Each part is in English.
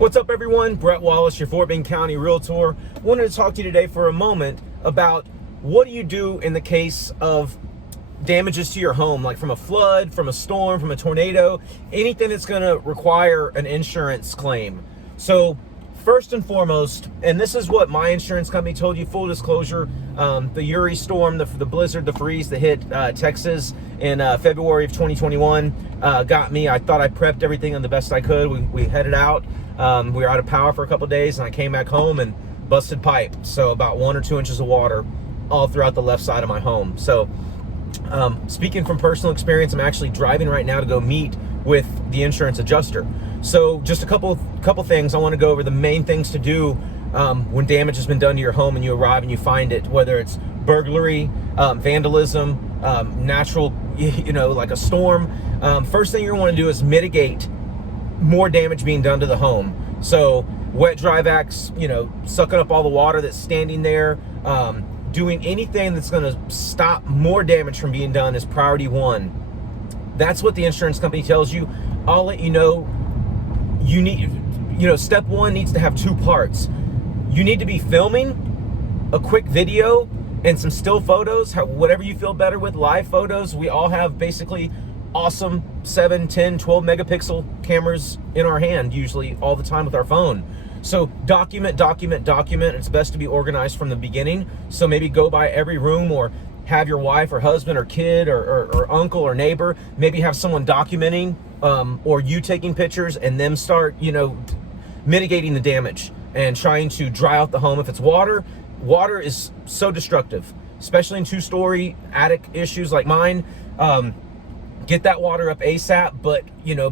What's up, everyone? Brett Wallace, your Fort Bend County Realtor. Wanted to talk to you today for a moment about what do you do in the case of damages to your home, like from a flood, from a storm, from a tornado, anything that's going to require an insurance claim. So first and foremost, and this is what my insurance company told you, full disclosure, the Uri storm, the blizzard, the freeze that hit Texas in February of 2021 got me. I thought I prepped everything on the best I could. We headed out. We were out of power for a couple of days, and I came back home and busted pipe. So about 1 or 2 inches of water all throughout the left side of my home. So speaking from personal experience, I'm actually driving right now to go meet with the insurance adjuster. So just a couple things I want to go over, the main things to do when damage has been done to your home and you arrive and you find it, whether it's burglary, vandalism, natural, like a storm. First thing you're going to want to do is mitigate more damage being done to the home. So wet dry vacs, sucking up all the water that's standing there, doing anything that's going to stop more damage from being done is priority one. That's what the insurance company tells you. I'll let you know. You need, step one needs to have 2 parts. You need to be filming a quick video and some still photos, whatever you feel better with, live photos. We all have basically awesome 7, 10, 12 megapixel cameras in our hand, usually all the time with our phone. So document. It's best to be organized from the beginning. So maybe go by every room, or have your wife or husband or kid or uncle or neighbor, maybe have someone documenting, or you taking pictures, and them start, mitigating the damage and trying to dry out the home. If it's water is so destructive, especially in 2-story attic issues like mine. Get that water up ASAP. But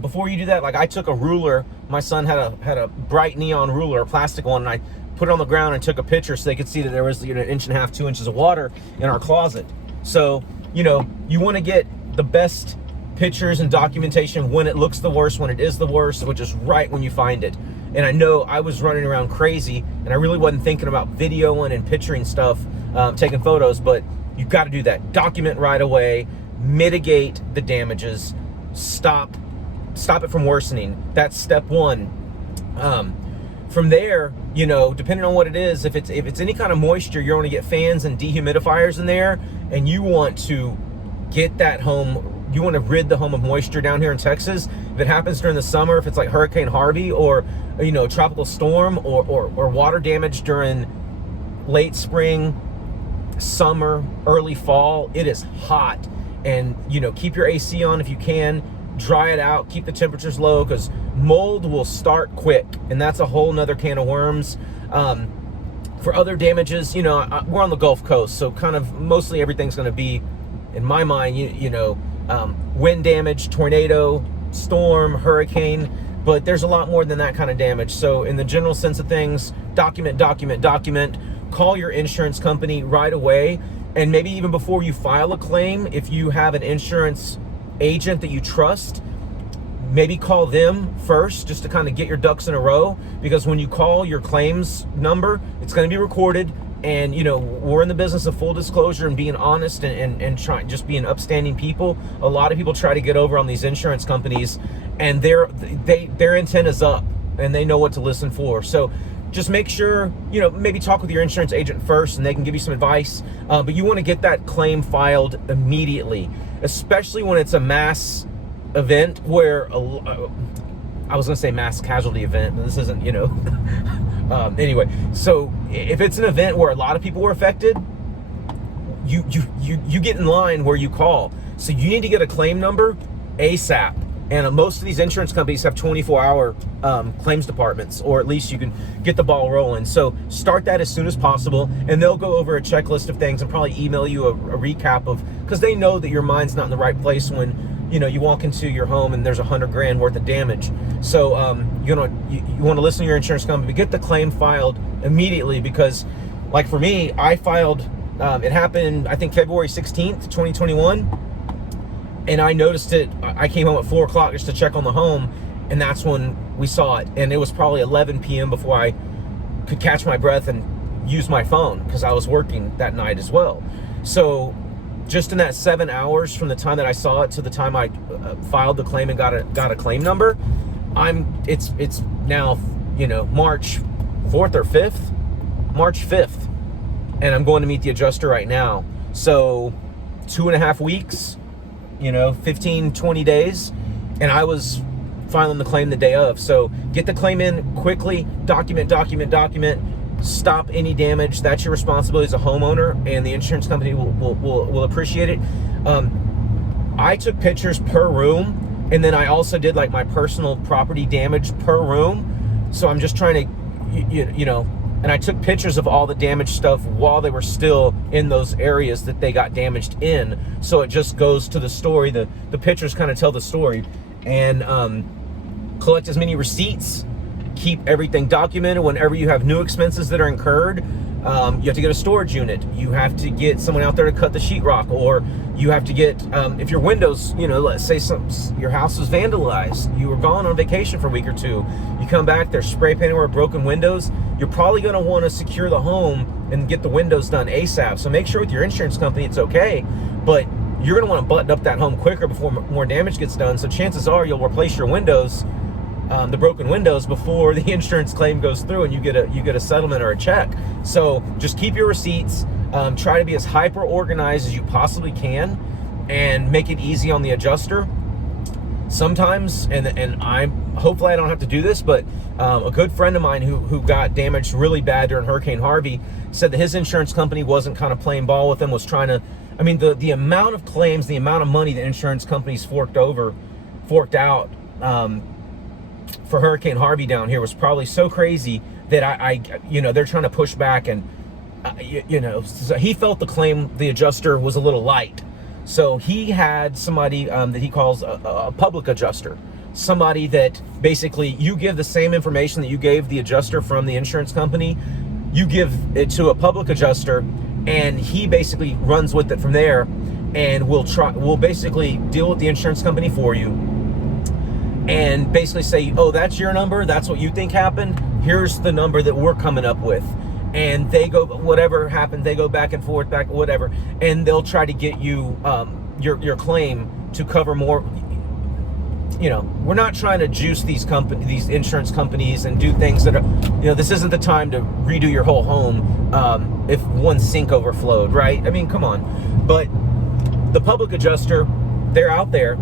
before you do that, like I took a ruler. My son had a bright neon ruler, a plastic one, and I put it on the ground and took a picture so they could see that there was 1.5 inches, 2 inches of water in our closet. So you want to get the best pictures and documentation when it looks the worst, when it is the worst, which is right when you find it. And I know I was running around crazy, and I really wasn't thinking about videoing and picturing stuff, taking photos, but you've got to do that. Document right away, mitigate the damages, stop it from worsening. That's step one. From there, depending on what it is, if it's any kind of moisture, you're going to get fans and dehumidifiers in there, and you want to get that home. You want to rid the home of moisture down here in Texas. If it happens during the summer, if it's like Hurricane Harvey or tropical storm or water damage during late spring, summer, early fall, it is hot. And keep your AC on if you can. Dry it out, keep the temperatures low, because mold will start quick, and that's a whole nother can of worms. For other damages, we're on the Gulf Coast, so kind of mostly everything's going to be, in my mind, wind damage, tornado, storm, hurricane, but there's a lot more than that kind of damage. So in the general sense of things, document. Call your insurance company right away, and maybe even before you file a claim, if you have an insurance agent that you trust, maybe call them first just to kind of get your ducks in a row, because when you call your claims number, it's going to be recorded. And we're in the business of full disclosure and being honest and trying, just being upstanding people. A lot of people try to get over on these insurance companies, and their intent is up, and they know what to listen for. So just make sure, maybe talk with your insurance agent first, and they can give you some advice. But you want to get that claim filed immediately, especially when it's a mass event where, I was going to say mass casualty event, but this isn't, anyway. So if it's an event where a lot of people were affected, you get in line where you call. So you need to get a claim number ASAP. And most of these insurance companies have 24-hour claims departments, or at least you can get the ball rolling. So start that as soon as possible, and they'll go over a checklist of things and probably email you a recap of, because they know that your mind's not in the right place when you walk into your home and there's $100,000 worth of damage. So you want to listen to your insurance company, get the claim filed immediately, because like for me, I filed, it happened, I think February 16th, 2021. And I noticed it, I came home at 4 o'clock just to check on the home, and that's when we saw it. And it was probably 11 p.m. before I could catch my breath and use my phone, because I was working that night as well. So just in that 7 hours from the time that I saw it to the time I filed the claim and got a claim number, it's now March 4th or 5th, March 5th, and I'm going to meet the adjuster right now. So 2.5 weeks, 15, 20 days, and I was filing the claim the day of. So get the claim in quickly, document, stop any damage. That's your responsibility as a homeowner, and the insurance company will appreciate it. I took pictures per room, and then I also did like my personal property damage per room. So I'm just trying to, and I took pictures of all the damaged stuff while they were still in those areas that they got damaged in. So it just goes to the story. The pictures kind of tell the story. And collect as many receipts. Keep everything documented. Whenever you have new expenses that are incurred, you have to get a storage unit. You have to get someone out there to cut the sheetrock, or you have to get, if your windows, let's say your house was vandalized, you were gone on vacation for a week or two, you come back, there's spray painting or broken windows, you're probably going to want to secure the home and get the windows done ASAP. So make sure with your insurance company it's okay, but you're going to want to button up that home quicker before more damage gets done. So chances are you'll replace your windows, the broken windows, before the insurance claim goes through and you get a settlement or a check. So just keep your receipts. Try to be as hyper organized as you possibly can, and make it easy on the adjuster. Sometimes, and hopefully I don't have to do this, but a good friend of mine who got damaged really bad during Hurricane Harvey said that his insurance company wasn't kind of playing ball with him, was trying to, the amount of claims, the amount of money the insurance companies forked out for Hurricane Harvey down here was probably so crazy that they're trying to push back, and so he felt the adjuster was a little light. So he had somebody that he calls a public adjuster, somebody that basically you give the same information that you gave the adjuster from the insurance company, you give it to a public adjuster, and he basically runs with it from there, and we'll basically deal with the insurance company for you, and basically say, oh, that's your number, that's what you think happened, here's the number that we're coming up with. And they go, whatever happened, they go back and forth, whatever, and they'll try to get you your claim to cover more. We're not trying to juice these insurance companies and do things that are, this isn't the time to redo your whole home if one sink overflowed, right? Come on. But the public adjuster, they're out there.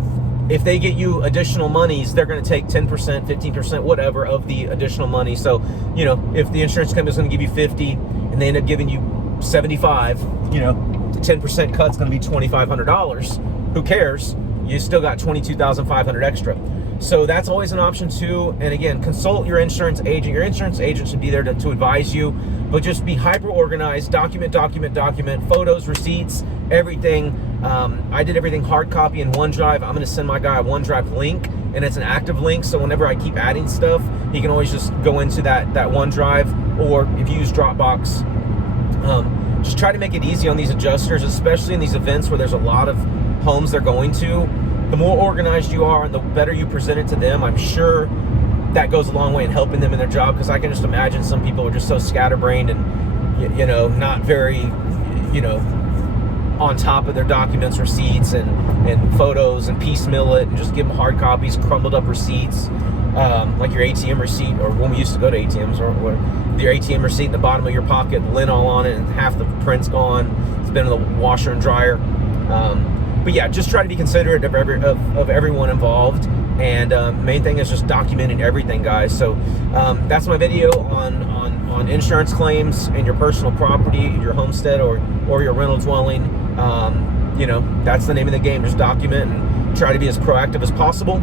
If they get you additional monies, they're going to take 10%, 15%, whatever of the additional money. So, if the insurance company is going to give you 50 and they end up giving you 75, the 10% cut's going to be $2,500. Who cares? You still got $22,500 extra. So that's always an option too. And again, consult your insurance agent. Your insurance agent should be there to advise you, but just be hyper organized, document, photos, receipts, everything. I did everything hard copy in OneDrive. I'm going to send my guy a OneDrive link, and it's an active link. So whenever I keep adding stuff, he can always just go into that OneDrive, or if you use Dropbox, just try to make it easy on these adjusters, especially in these events where there's a lot of homes they're going to. The more organized you are and the better you present it to them, I'm sure that goes a long way in helping them in their job, because I can just imagine some people are just so scatterbrained and not very on top of their documents, receipts and photos, and piecemeal it and just give them hard copies, crumbled up receipts, like your ATM receipt, or when we used to go to ATMs, or your ATM receipt in the bottom of your pocket, lint all on it, and half the print's gone, it's been in the washer and dryer. But yeah, just try to be considerate of everyone involved, and main thing is just documenting everything, guys. So that's my video on insurance claims and your personal property, your homestead or your rental dwelling. That's the name of the game. Just document and try to be as proactive as possible.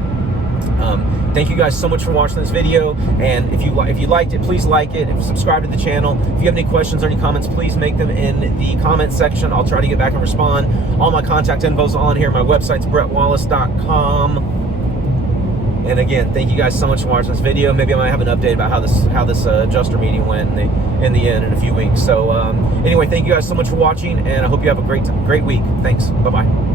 Thank you guys so much for watching this video, and if you liked it, please like it and subscribe to the channel. If you have any questions or any comments, please make them in the comment section. I'll try to get back and respond. All my contact info's on here. My website's brettwallace.com. And again, thank you guys so much for watching this video. Maybe I might have an update about how this adjuster meeting went in the end in a few weeks. So anyway, thank you guys so much for watching, and I hope you have a great week. Thanks. Bye-bye.